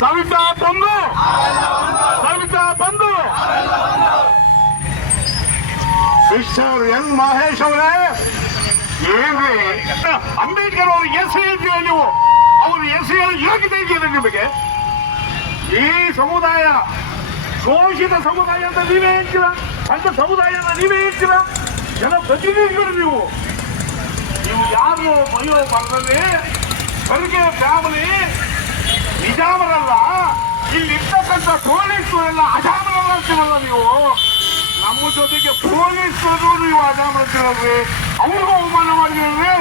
ಸವಿತಾ ಬಂದು ಸವಿತಾ ಬಂದು mister N Mahesh ಅವರೇ ಏನ್ರಿ? ಅಂಬೇಡ್ಕರ್ ಅವ್ರ ಹೆಸರು ಹೇಳ್ತೀರ ನೀವು. ಅವ್ರು ಹೆಸರು ಹೇಳಿ ಯೋಗ್ಯತೆ ಇದೆಯಲ್ಲ ನಿಮಗೆ. ಈ ಸಮುದಾಯ ಶೋಷಿತ ಸಮುದಾಯ ಅಂತ ನೀವೇ ಹೇಳ್ತೀರ? ಅಂತ ಸಮುದಾಯ ಅಂತ ನೀವೇ ಹೇಳ್ತೀರ? ಜನ ಪ್ರತಿನಿಧಿಗಳು ನೀವು. ನೀವು ಯಾರು ಬಯ್ಯೋ ಬರದಲ್ಲಿ ಹೊರಗೆ ಫ್ಯಾಮಿಲಿ ನಿಜಾಮರಲ್ಲ? ಇಲ್ಲಿ ಇರ್ತಕ್ಕಂಥ ಪೊಲೀಸರು ಎಲ್ಲ ಅಜಾಮರಲ್ಲ ಅಂತೀರಲ್ಲ ನೀವು? ನಮ್ಮ ಜೊತೆಗೆ ಪೊಲೀಸರು ನೀವು ಅಜಾಮರ ಅಂತೀರಲ್ರಿ ಅವ್ರಿಗೂ ಅವಮಾನ ಮಾಡಿದ್ರಿ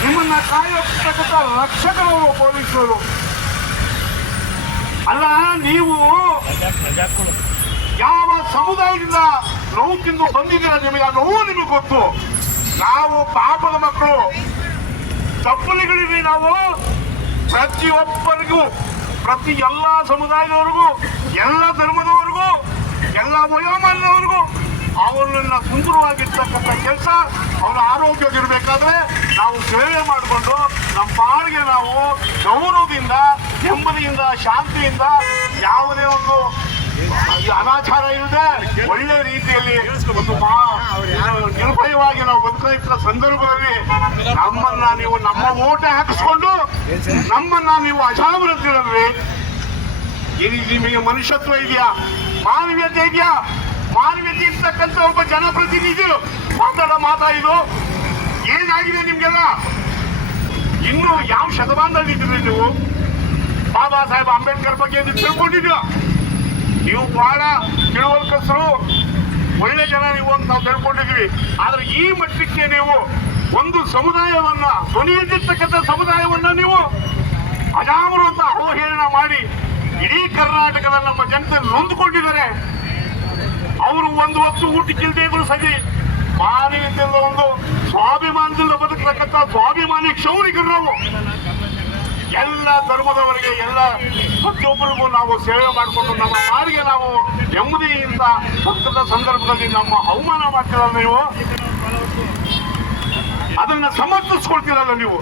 ನಿಮ್ಮನ್ನ ಕಾಯತಕ್ಕಂಥ ರಕ್ಷಕರು ಪೊಲೀಸರು ಅಲ್ಲ, ನೀವು ಯಾವ ಸಮುದಾಯದಿಂದ ನೋವು ತಿಂದು ಬಂದಿದ್ದೀರ ನಿಮಗೆ? ಆ ನೋವು ನಿಮಗೆ ಗೊತ್ತು. ನಾವು ಪಾಪದ ಮಕ್ಕಳು. ತಪ್ಪಲಿಗಳಿವೆ ನಾವು. ಪ್ರತಿಯೊಬ್ಬರಿಗೂ, ಪ್ರತಿ ಎಲ್ಲ ಸಮುದಾಯದವರಿಗೂ, ಎಲ್ಲ ಧರ್ಮದವರಿಗೂ, ಎಲ್ಲ ವಯೋಮಾನದವರಿಗೂ ಅವರನ್ನ ಸುಂದರವಾಗಿರ್ತಕ್ಕಂಥ ಕೆಲಸ ಅವರ ಆರೋಗ್ಯವಾಗಿರಬೇಕಾದ್ರೆ ನಾವು ಸೇವೆ ಮಾಡಿಕೊಂಡು ನಮ್ಮ ಪಾಡಿಗೆ ನಾವು ಗೌರವದಿಂದ, ನೆಮ್ಮದಿಯಿಂದ, ಶಾಂತಿಯಿಂದ ಯಾವುದೇ ಒಂದು ಒಳ್ಳೆ ರೀತಿಯಲ್ಲಿ ನಿರ್ಭಯವಾಗಿ ನಾವು ಬದುಕಿದ ಸಂದರ್ಭದಲ್ಲಿ ನಮ್ಮನ್ನ ನೀವು ನಮ್ಮ ಓಟ ಹಾಕಿಸ್ಕೊಂಡು ನಮ್ಮನ್ನ ನೀವು ಅಜಾಮರತಿರಲ್ರಿ ಇದು ನಿಮಗೆ ಮನುಷ್ಯತ್ವ ಇದೆಯಾ? ಮಾನವೀಯತೆ ಇದೆಯಾ? ಮಾನವೀಯತೆ ಇರ್ತಕ್ಕಂಥ ಒಬ್ಬ ಜನಪ್ರತಿನಿಧಿಗಳು ಮಾತಾಡೋ ಮಾತಾ ಇದು. ಏನಾಗಿದೆ ನಿಮ್ಗೆಲ್ಲ? ಇನ್ನು ಯಾವ ಶತಮಾನದಲ್ಲಿ ಇದ್ದೀರಿ ನೀವು? ಬಾಬಾ ಸಾಹೇಬ್ ಅಂಬೇಡ್ಕರ್ ಬಗ್ಗೆ ನೀವು ತಿಳ್ಕೊಂಡಿದ್ದೀರಾ? ನೀವು ಬಹಳ ತಿಳುವಳಿಕಸರು. ಒಳ್ಳೆ ಜನ ನೀವು ಅಂತ ನಾವು ತಿಳ್ಕೊಂಡಿದ್ವಿ ಆದ್ರೆ ಈ ಮಟ್ಟಕ್ಕೆ ನೀವು ಒಂದು ಸಮುದಾಯವನ್ನ, ಧ್ವನಿ ಎದ್ದಿರ್ತಕ್ಕಂಥ ಸಮುದಾಯವನ್ನ ನೀವು ಅಜಾಮರು ಅಂತ ಅವಹೇಳನ ಮಾಡಿ ಇಡೀ ಕರ್ನಾಟಕದ ನಮ್ಮ ಜನತೆ ನೊಂದುಕೊಂಡಿದ್ದಾರೆ. ಅವರು ಒಂದು ಹೊತ್ತು ಊಟಕ್ಕಿಲ್ದೇಗಳು ಸರಿ, ಮಾನವೀಯತೆಯಿಂದ ಒಂದು ಸ್ವಾಭಿಮಾನದಿಂದ ಬದುಕತಕ್ಕಂಥ ಸ್ವಾಭಿಮಾನಿ ಕ್ಷೌರಿಕರು ನಾವು. ಎಲ್ಲ ಧರ್ಮದವರಿಗೆ, ಎಲ್ಲ ಪ್ರತಿಯೊಬ್ಬರಿಗೂ ನಾವು ಸೇವೆ ಮಾಡಿಕೊಂಡು ನಮ್ಮ ನಾಡಿಗೆ ನಾವು ನೆಮ್ಮದಿಯಿಂದ ಭಕ್ತದ ಸಂದರ್ಭದಲ್ಲಿ ನಮ್ಮ ಅವಮಾನ ಮಾಡ್ತೀರಲ್ಲ ನೀವು? ಅದನ್ನ ಸಮರ್ಥಿಸ್ಕೊಳ್ತೀರಲ್ಲ ನೀವು?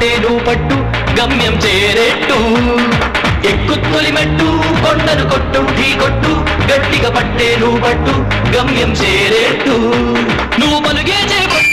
పట్టేను పట్టు గమ్యం చేరేట్టు. ఎక్కు తొలిమెట్టు కొండను కొట్టు ఢీ కొట్టు గట్టిగా పట్టేను పట్టు గమ్యం చేరేట్టు. నువ్వు పలుగే చేపట్టు